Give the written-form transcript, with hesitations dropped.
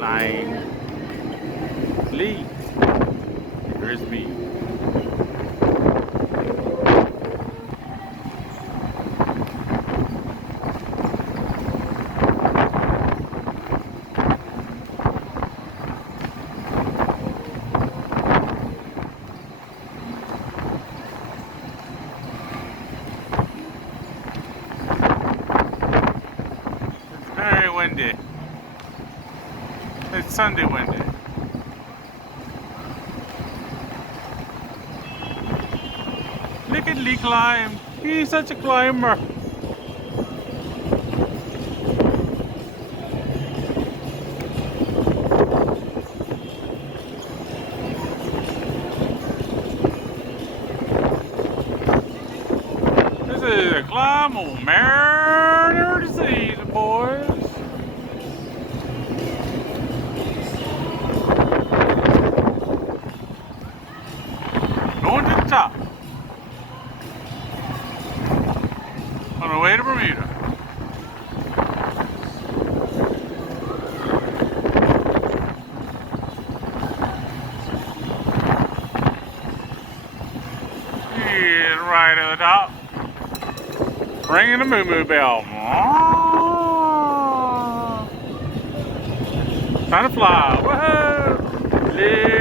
flying. Lee. Here's me. It's very windy. It's Sunday windy. Look at Lee climb. He's such a climber. This is a climb on Mariner disease, boys. Going to the top. On the way to Bermuda. Yeah, right at the top. Ringing the moo-moo bell. Time to fly. Woohoo!